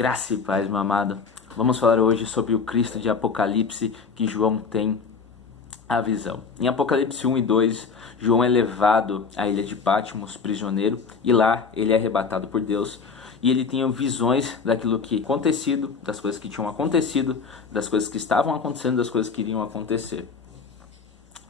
Graça e paz, meu amado. Vamos falar hoje sobre o Cristo de Apocalipse que João tem a visão. Em Apocalipse 1 e 2, João é levado à ilha de Patmos, prisioneiro, e lá ele é arrebatado por Deus. E ele tinha visões daquilo que acontecido, das coisas que tinham acontecido, das coisas que estavam acontecendo, das coisas que iriam acontecer.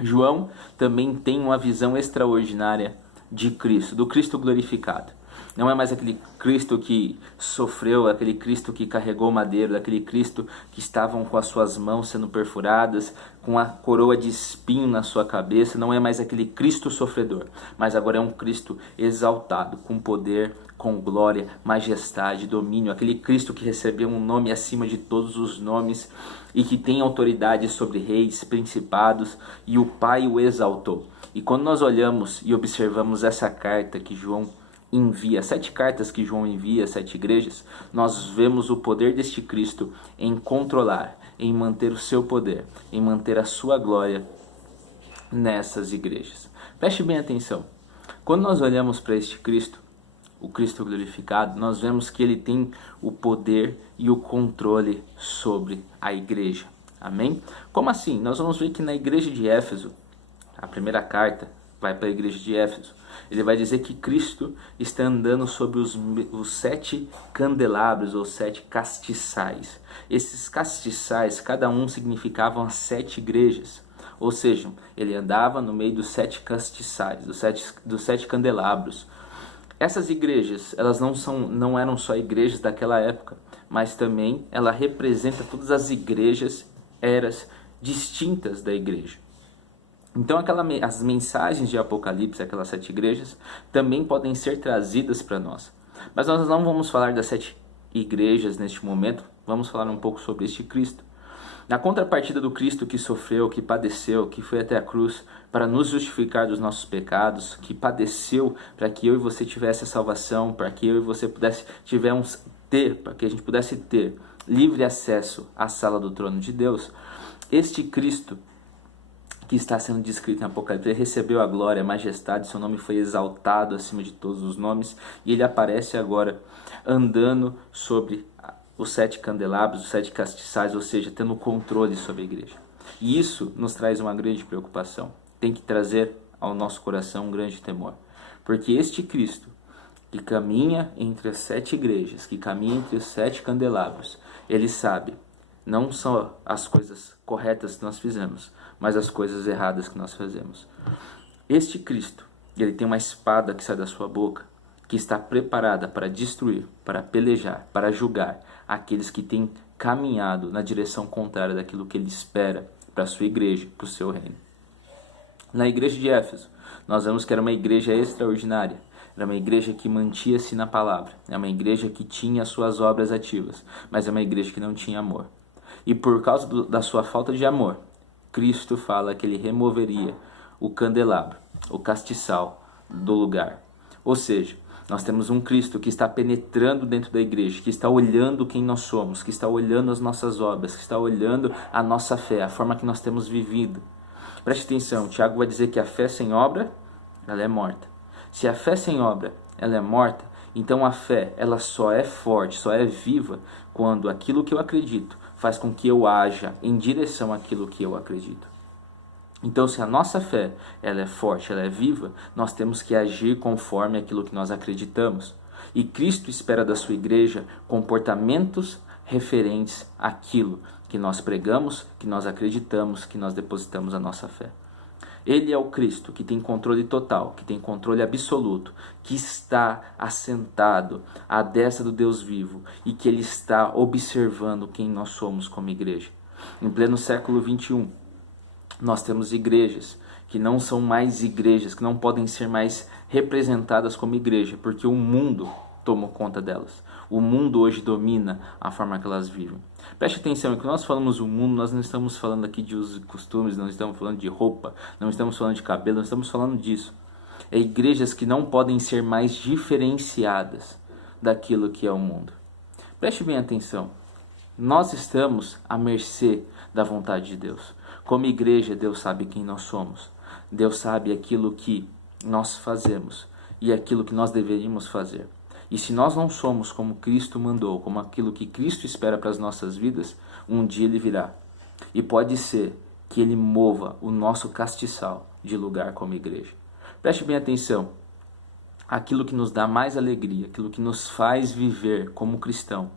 João também tem uma visão extraordinária de Cristo, do Cristo glorificado. Não é mais aquele Cristo que sofreu, aquele Cristo que carregou madeiro, aquele Cristo que estavam com as suas mãos sendo perfuradas, com a coroa de espinho na sua cabeça. Não é mais aquele Cristo sofredor, mas agora é um Cristo exaltado, com poder, com glória, majestade, domínio. Aquele Cristo que recebeu um nome acima de todos os nomes e que tem autoridade sobre reis, principados, e o Pai o exaltou. E quando nós olhamos e observamos essa carta que João envia, 7 cartas que João envia, 7 igrejas, nós vemos o poder deste Cristo em controlar, em manter o seu poder, em manter a sua glória nessas igrejas. Preste bem atenção. Quando nós olhamos para este Cristo, o Cristo glorificado, nós vemos que ele tem o poder e o controle sobre a igreja. Amém? Como assim? Nós vamos ver que na igreja de Éfeso, a primeira carta vai para a igreja de Éfeso, ele vai dizer que Cristo está andando sobre os 7 candelabros ou 7 castiçais. Esses castiçais, cada um significavam as 7 igrejas. Ou seja, ele andava no meio dos 7 castiçais, dos sete candelabros. Essas igrejas, elas não eram só igrejas daquela época, mas também ela representa todas as igrejas, eras distintas da igreja. Então as mensagens de Apocalipse, aquelas 7 igrejas, também podem ser trazidas para nós. Mas nós não vamos falar das 7 igrejas neste momento, vamos falar um pouco sobre este Cristo. Na contrapartida do Cristo que sofreu, que padeceu, que foi até a cruz para nos justificar dos nossos pecados, que padeceu para que eu e você tivesse a salvação, para que eu e você para que a gente pudesse ter livre acesso à sala do trono de Deus, este Cristo que está sendo descrito em Apocalipse, ele recebeu a glória, a majestade, seu nome foi exaltado acima de todos os nomes, e ele aparece agora andando sobre os 7 candelabros, os 7 castiçais, ou seja, tendo controle sobre a igreja. E isso nos traz uma grande preocupação, tem que trazer ao nosso coração um grande temor, porque este Cristo, que caminha entre as 7 igrejas, que caminha entre os 7 candelabros, ele sabe não só as coisas corretas que nós fizemos, mas as coisas erradas que nós fazemos. Este Cristo, ele tem uma espada que sai da sua boca, que está preparada para destruir, para pelejar, para julgar aqueles que têm caminhado na direção contrária daquilo que ele espera para a sua igreja, para o seu reino. Na igreja de Éfeso, nós vemos que era uma igreja extraordinária, era uma igreja que mantinha-se na palavra, é uma igreja que tinha suas obras ativas, mas é uma igreja que não tinha amor. E por causa da sua falta de amor, Cristo fala que ele removeria o candelabro, o castiçal do lugar. Ou seja, nós temos um Cristo que está penetrando dentro da igreja, que está olhando quem nós somos, que está olhando as nossas obras, que está olhando a nossa fé, a forma que nós temos vivido. Preste atenção, Tiago vai dizer que a fé sem obra, ela é morta. Se a fé sem obra, ela é morta, então a fé, ela só é forte, só é viva quando aquilo que eu acredito faz com que eu haja em direção àquilo que eu acredito. Então, se a nossa fé ela é forte, ela é viva, nós temos que agir conforme aquilo que nós acreditamos. E Cristo espera da sua igreja comportamentos referentes àquilo que nós pregamos, que nós acreditamos, que nós depositamos a nossa fé. Ele é o Cristo que tem controle total, que tem controle absoluto, que está assentado à destra do Deus vivo e que ele está observando quem nós somos como igreja. Em pleno século 21, nós temos igrejas que não são mais igrejas, que não podem ser mais representadas como igreja, porque o mundo tomou conta delas. O mundo hoje domina a forma que elas vivem. Preste atenção, quando nós falamos o mundo, nós não estamos falando aqui de usos e costumes, não estamos falando de roupa, não estamos falando de cabelo, não estamos falando disso. É igrejas que não podem ser mais diferenciadas daquilo que é o mundo. Preste bem atenção, nós estamos à mercê da vontade de Deus. Como igreja, Deus sabe quem nós somos. Deus sabe aquilo que nós fazemos e aquilo que nós deveríamos fazer. E se nós não somos como Cristo mandou, como aquilo que Cristo espera para as nossas vidas, um dia Ele virá. E pode ser que Ele mova o nosso castiçal de lugar como igreja. Preste bem atenção. Aquilo que nos dá mais alegria, aquilo que nos faz viver como cristão,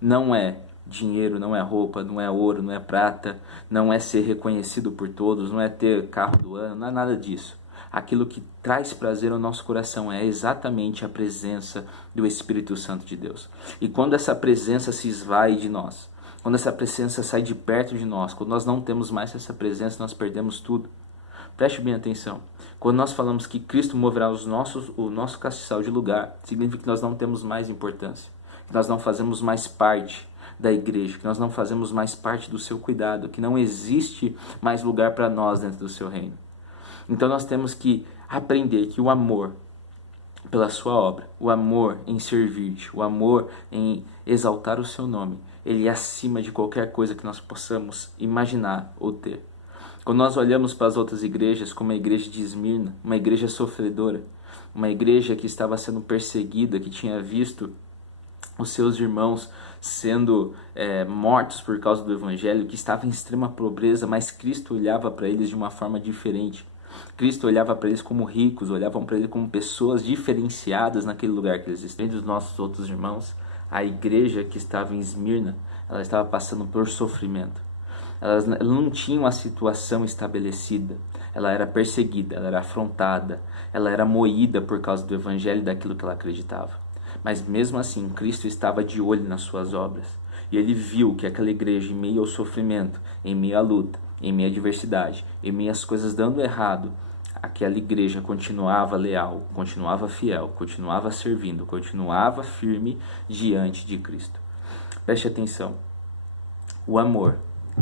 não é dinheiro, não é roupa, não é ouro, não é prata, não é ser reconhecido por todos, não é ter carro do ano, não é nada disso. Aquilo que traz prazer ao nosso coração é exatamente a presença do Espírito Santo de Deus. E quando essa presença se esvai de nós, quando essa presença sai de perto de nós, quando nós não temos mais essa presença, nós perdemos tudo. Preste bem atenção. Quando nós falamos que Cristo moverá o nosso castiçal de lugar, significa que nós não temos mais importância, que nós não fazemos mais parte da igreja, que nós não fazemos mais parte do seu cuidado, que não existe mais lugar para nós dentro do seu reino. Então nós temos que aprender que o amor pela sua obra, o amor em servir-te, o amor em exaltar o seu nome, ele é acima de qualquer coisa que nós possamos imaginar ou ter. Quando nós olhamos para as outras igrejas, como a igreja de Esmirna, uma igreja sofredora, uma igreja que estava sendo perseguida, que tinha visto os seus irmãos sendo mortos por causa do evangelho, que estava em extrema pobreza, mas Cristo olhava para eles de uma forma diferente. Cristo olhava para eles como ricos, olhavam para eles como pessoas diferenciadas naquele lugar que eles estavam. Dos nossos outros irmãos, a igreja que estava em Esmirna, ela estava passando por sofrimento. Ela não tinha uma situação estabelecida, ela era perseguida, ela era afrontada, ela era moída por causa do evangelho e daquilo que ela acreditava. Mas mesmo assim, Cristo estava de olho nas suas obras. E ele viu que aquela igreja, em meio ao sofrimento, em meio à luta, em meio à adversidade, em meio às coisas dando errado, aquela igreja continuava leal, continuava fiel, continuava servindo, continuava firme diante de Cristo. Preste atenção. O amor,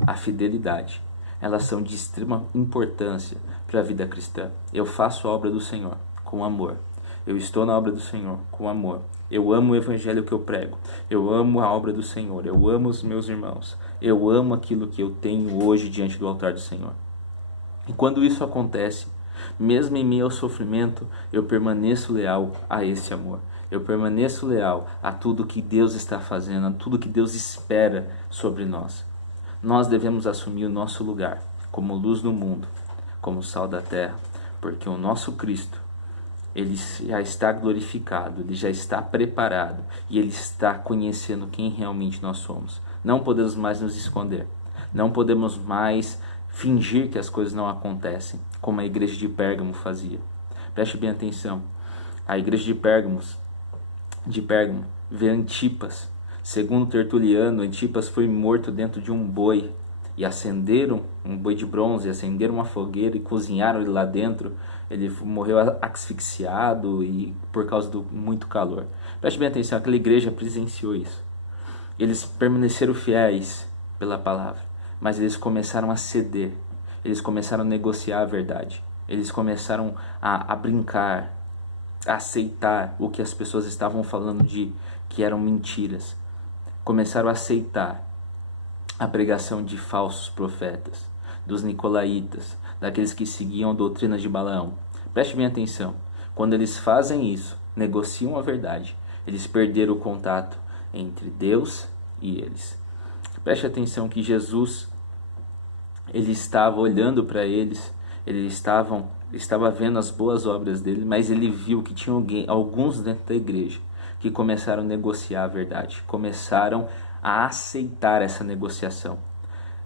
a fidelidade, elas são de extrema importância para a vida cristã. Eu faço a obra do Senhor com amor. Eu estou na obra do Senhor com amor. Eu amo o evangelho que eu prego. Eu amo a obra do Senhor. Eu amo os meus irmãos. Eu amo aquilo que eu tenho hoje diante do altar do Senhor. E quando isso acontece, mesmo em meio ao sofrimento, eu permaneço leal a esse amor. Eu permaneço leal a tudo que Deus está fazendo, a tudo que Deus espera sobre nós. Nós devemos assumir o nosso lugar como luz do mundo, como sal da terra, porque o nosso Cristo, ele já está glorificado, ele já está preparado e ele está conhecendo quem realmente nós somos. Não podemos mais nos esconder, não podemos mais fingir que as coisas não acontecem, como a igreja de Pérgamo fazia. Preste bem atenção, a igreja de Pérgamo vê Antipas. Segundo Tertuliano, Antipas foi morto dentro de um boi e acenderam um boi de bronze, acenderam uma fogueira e cozinharam ele lá dentro. Ele morreu asfixiado e por causa do muito calor. Preste bem atenção, aquela igreja presenciou isso. Eles permaneceram fiéis pela palavra, mas eles começaram a ceder, eles começaram a negociar a verdade, eles começaram a brincar, a aceitar o que as pessoas estavam falando de que eram mentiras. Começaram a aceitar a pregação de falsos profetas, dos nicolaítas, daqueles que seguiam a doutrina de Balaão. Preste bem atenção, quando eles fazem isso, negociam a verdade, eles perderam o contato entre Deus e eles. Preste atenção que Jesus, ele estava olhando para eles, ele estava vendo as boas obras dele, mas ele viu que tinha alguns dentro da igreja que começaram a negociar a verdade, começaram a aceitar essa negociação.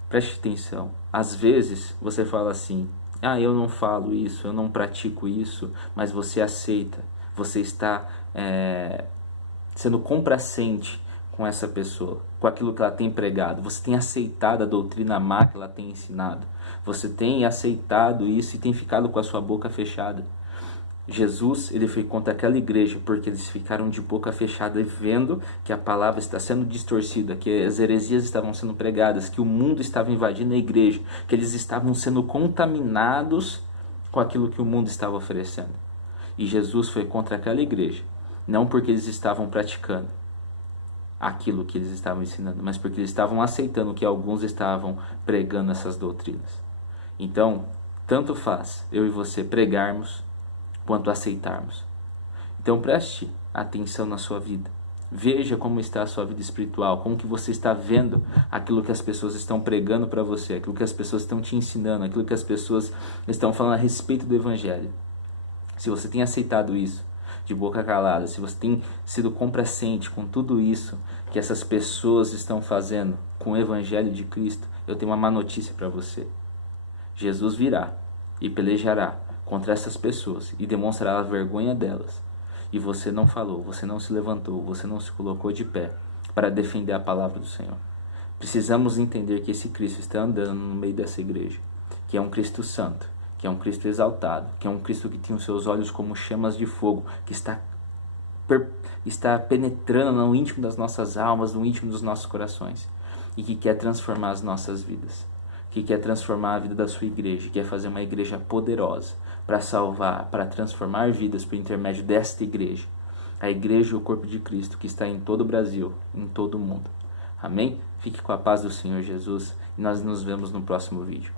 Preste atenção, às vezes você fala assim, eu não falo isso, eu não pratico isso, mas você aceita, você está sendo complacente com essa pessoa, com aquilo que ela tem pregado, você tem aceitado a doutrina má que ela tem ensinado, você tem aceitado isso e tem ficado com a sua boca fechada. Jesus, ele foi contra aquela igreja porque eles ficaram de boca fechada vendo que a palavra está sendo distorcida, que as heresias estavam sendo pregadas, que o mundo estava invadindo a igreja, que eles estavam sendo contaminados com aquilo que o mundo estava oferecendo. E Jesus foi contra aquela igreja, não porque eles estavam praticando aquilo que eles estavam ensinando, mas porque eles estavam aceitando que alguns estavam pregando essas doutrinas. Então, tanto faz eu e você pregarmos quanto aceitarmos. Então preste atenção na sua vida. Veja como está a sua vida espiritual, como que você está vendo aquilo que as pessoas estão pregando para você, aquilo que as pessoas estão te ensinando, aquilo que as pessoas estão falando a respeito do Evangelho. Se você tem aceitado isso de boca calada, se você tem sido complacente com tudo isso que essas pessoas estão fazendo com o Evangelho de Cristo, eu tenho uma má notícia para você. Jesus virá e pelejará contra essas pessoas e demonstrará a vergonha delas. E você não falou, você não se levantou, você não se colocou de pé para defender a palavra do Senhor. Precisamos entender que esse Cristo está andando no meio dessa igreja, que é um Cristo santo, que é um Cristo exaltado, que é um Cristo que tem os seus olhos como chamas de fogo, que está penetrando no íntimo das nossas almas, no íntimo dos nossos corações, e que quer transformar as nossas vidas, que quer transformar a vida da sua igreja, que quer fazer uma igreja poderosa para salvar, para transformar vidas por intermédio desta igreja. A igreja e o corpo de Cristo que está em todo o Brasil, em todo o mundo. Amém? Fique com a paz do Senhor Jesus e nós nos vemos no próximo vídeo.